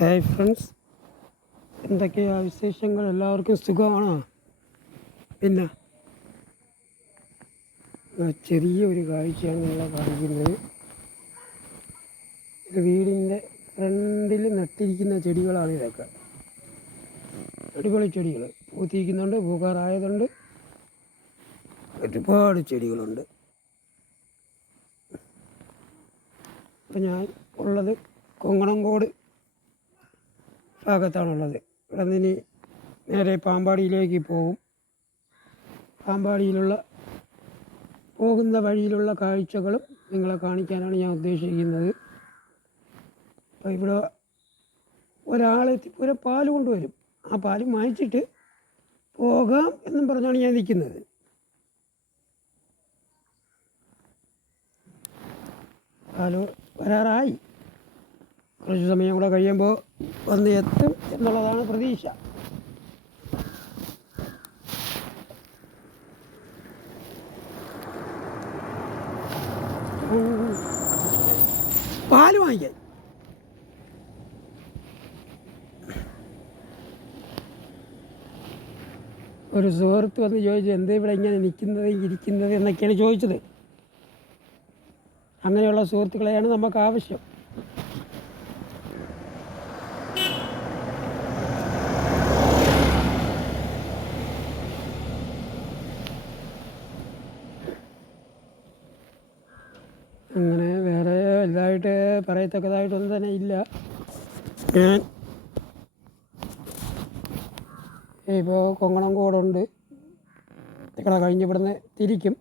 Hi friends, എന്തൊക്കെയാണ് വിശേഷങ്ങൾ? എല്ലാവർക്കും സുഖമാണോ? പിന്നെ ചെറിയൊരു കാഴ്ചയാണ് നിങ്ങളെ കാണിക്കുന്നത്. ഇത് വീടിൻ്റെ ഫ്രണ്ടിൽ നട്ടിരിക്കുന്ന ചെടികളാണ്. ഇതൊക്കെ അടിപൊളി ചെടികൾ, പൂത്തിരിക്കുന്നുണ്ട്, പൂക്കാറായതുണ്ട്, ഒരുപാട് ചെടികളുണ്ട്. ഇപ്പം ഞാൻ ഉള്ളത് കൊങ്ങണംകോട് ഭാഗത്താണുള്ളത്. ഇവിടെ നിന്ന് നേരെ പാമ്പാടിയിലേക്ക് പോകും. പാമ്പാടിയിലുള്ള പോകുന്ന വഴിയിലുള്ള കാഴ്ചകളും നിങ്ങളെ കാണിക്കാനാണ് ഞാൻ ഉദ്ദേശിക്കുന്നത്. അപ്പോൾ ഇവിടെ ഒരാൾ ഒരു പാല് കൊണ്ടുവരും. ആ പാല് മായ്ച്ചിട്ട് പോകാം എന്നും പറഞ്ഞാണ് ഞാൻ നിൽക്കുന്നത്. പാല് വരാറായി, കുറച്ച് സമയം കൂടെ കഴിയുമ്പോൾ വന്ന് എത്തും എന്നുള്ളതാണ് പ്രതീക്ഷ. പാല് വാങ്ങിക്കാൻ ഒരു സുഹൃത്ത് വന്ന് ചോദിച്ചു, എന്താ ഇവിടെ ഇങ്ങനെ ഇരിക്കുന്നത് എന്നൊക്കെയാണ് ചോദിച്ചത്. അങ്ങനെയുള്ള സുഹൃത്തുക്കളെയാണ് നമുക്ക് ആവശ്യം. അങ്ങനെ വേറെ വലുതായിട്ട് പറയത്തക്കതായിട്ടൊന്നും തന്നെ ഇല്ല. ഞാൻ ഇപ്പോൾ കൊങ്ങണംകോടുണ്ട്, ഇവിടെ കഴിഞ്ഞ് ഇവിടുന്ന് തിരിക്കും.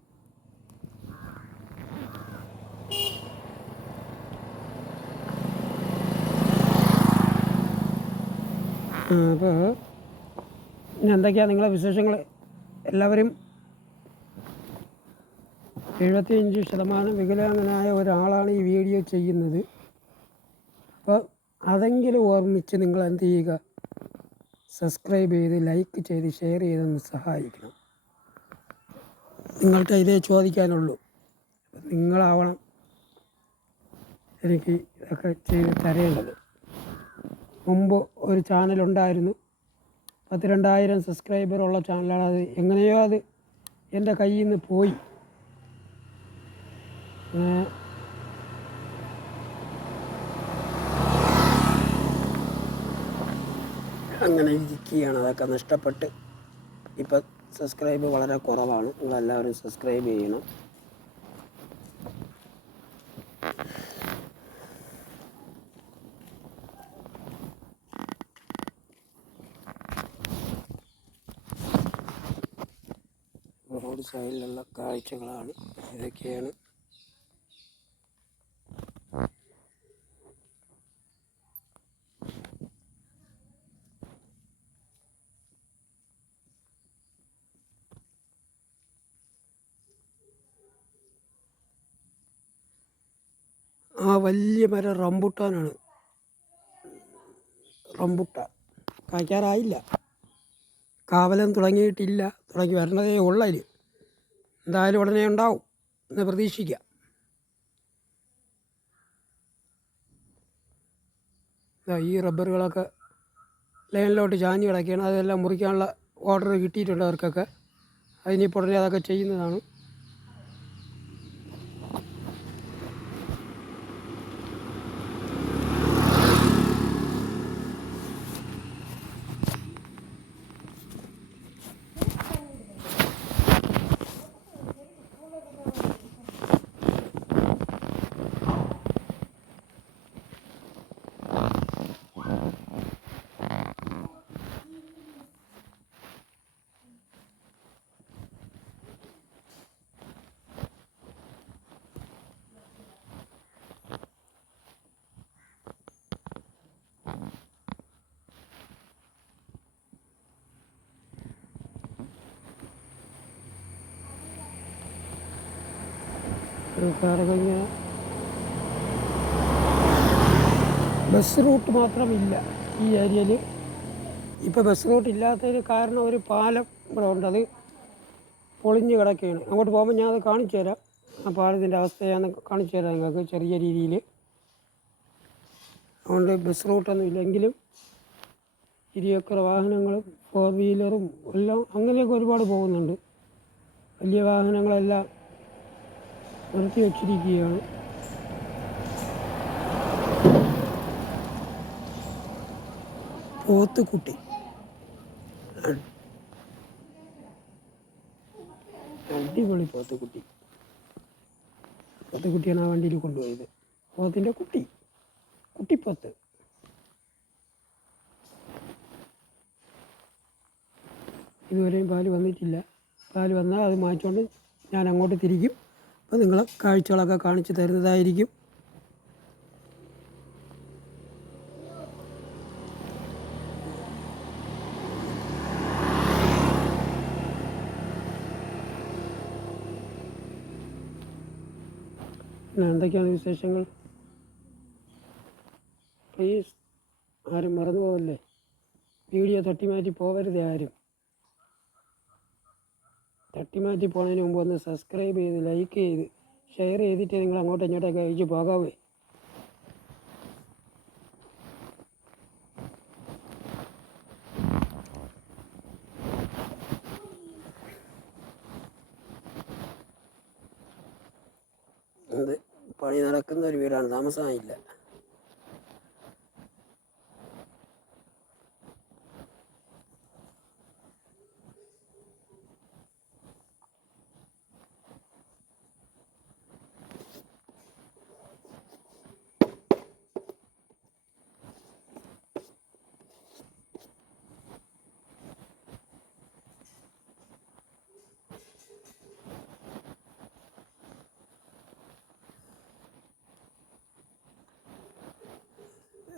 അപ്പോൾ ഇനി എന്തൊക്കെയാണ് നിങ്ങളെ വിശേഷങ്ങൾ? എല്ലാവരും 75% വികലാംഗനായ ഒരാളാണ് ഈ വീഡിയോ ചെയ്യുന്നത്. അപ്പോൾ അതെങ്കിലും ഓർമ്മിച്ച് നിങ്ങൾ എന്ത് ചെയ്യുക, സബ്സ്ക്രൈബ് ചെയ്ത് ലൈക്ക് ചെയ്ത് ഷെയർ ചെയ്തൊന്ന് സഹായിക്കണം. നിങ്ങൾക്ക് ഇതേ ചോദിക്കാനുള്ളൂ. നിങ്ങളാവണം എനിക്ക് ഇതൊക്കെ ചെയ്ത് തരേണ്ടത്. മുമ്പ് ഒരു ചാനലുണ്ടായിരുന്നു, 12,000 സബ്സ്ക്രൈബറുള്ള ചാനലാണ്. അത് എങ്ങനെയോ അത് എൻ്റെ കയ്യിൽ നിന്ന് പോയി. അങ്ങനെ ഇരിക്കുകയാണ്. അതൊക്കെ നഷ്ടപ്പെട്ട് ഇപ്പം സബ്സ്ക്രൈബ് വളരെ കുറവാണ്. നിങ്ങളെല്ലാവരും സബ്സ്ക്രൈബ് ചെയ്യണം. റോഡ് സൈഡിലുള്ള കാഴ്ചകളാണ് ഇതൊക്കെയാണ്. ആ വലിയ മരം റംബുട്ടാനാണ്. റംബുട്ടാൻ കായ്ക്കാറായില്ല, കാവലം തുടങ്ങിയിട്ടില്ല, തുടങ്ങി വരണതേ ഉള്ളതിൽ. എന്തായാലും ഉടനെ ഉണ്ടാവും എന്ന് പ്രതീക്ഷിക്കാം. ഈ റബ്ബറുകളൊക്കെ ലൈനിലോട്ട് ചാഞ്ഞ് കിടക്കുകയാണ്. അതെല്ലാം മുറിക്കാനുള്ള ഓർഡർ കിട്ടിയിട്ടുണ്ട് അവർക്കൊക്കെ. അതിനിപ്പോൾ ഉടനെ അതൊക്കെ ചെയ്യുന്നതാണ്. കഴിഞ്ഞ ബസ് റൂട്ട് മാത്രമില്ല ഈ ഏരിയയിൽ. ഇപ്പോൾ ബസ് റൂട്ട് ഇല്ലാത്തതിന് കാരണം ഒരു പാലം ഇവിടെ ഉണ്ട്, അത് പൊളിഞ്ഞ് കിടക്കുകയാണ്. അങ്ങോട്ട് പോകുമ്പോൾ ഞാൻ അത് കാണിച്ചു തരാം. ആ പാലത്തിൻ്റെ അവസ്ഥ ഞാൻ കാണിച്ചു തരാം നിങ്ങൾക്ക് ചെറിയ രീതിയിൽ. അതുകൊണ്ട് ബസ് റൂട്ടൊന്നും ഇല്ലെങ്കിലും ഇരുചക്ര വാഹനങ്ങളും 4 വീലറും എല്ലാം അങ്ങനെയൊക്കെ ഒരുപാട് പോകുന്നുണ്ട്. വലിയ വാഹനങ്ങളെല്ലാം നിർത്തി വച്ചിരിക്കുകയാണ്. പോത്തുകുട്ടി അടിപൊളി പോത്തുകുട്ടിയാണ് ആ വണ്ടിയിൽ കൊണ്ടുപോയത്. പോത്തിൻ്റെ കുട്ടിപ്പോത്ത്. ഇതുവരെയും പാല് വന്നിട്ടില്ല. പാല് വന്നാൽ അത് മാറ്റിക്കൊണ്ട് ഞാൻ അങ്ങോട്ട് തിരിക്കും. അപ്പോൾ നിങ്ങൾ കാഴ്ചകളൊക്കെ കാണിച്ചു തരുന്നതായിരിക്കും. പിന്നെ എന്തൊക്കെയാണ് വിശേഷങ്ങൾ? പ്ലീസ് ആരും മറന്നു പോകല്ലേ. വീഡിയോ തട്ടിമാറ്റി പോകരുതേ ആരും. തട്ടിമാറ്റി പോകുന്നതിന് മുമ്പ് ഒന്ന് സബ്സ്ക്രൈബ് ചെയ്ത് ലൈക്ക് ചെയ്ത് ഷെയർ ചെയ്തിട്ട് നിങ്ങൾ അങ്ങോട്ടും ഇങ്ങോട്ടൊക്കെ അയച്ച് പോകാവേ. അത് പണി നടക്കുന്ന ഒരു വീടാണ്, താമസമായില്ല.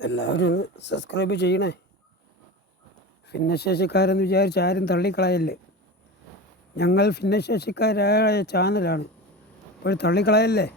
എല്ലാവരും സബ്സ്ക്രൈബ് ചെയ്യണേ. ഭിന്നശേഷിക്കാരെന്ന് വിചാരിച്ച് ആരും തള്ളിക്കളയല്ലേ. ഞങ്ങൾ ഭിന്നശേഷിക്കാരായ ചാനലാണ്, അപ്പോൾ തള്ളിക്കളയല്ലേ.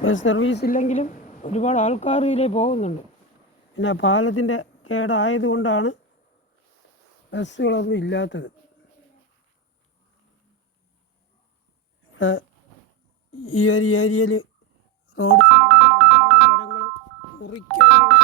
ബസ് സർവീസ് ഇല്ലെങ്കിലും ഒരുപാട് ആൾക്കാർ ഇതിലേ പോകുന്നുണ്ട്. പിന്നെ പാലത്തിൻ്റെ കേടായതുകൊണ്ടാണ് ബസ്സുകളൊന്നും ഇല്ലാത്തത്. ഈ ഒരു ഏരിയയിൽ റോഡ് മരങ്ങളും മുറിക്കാനുള്ള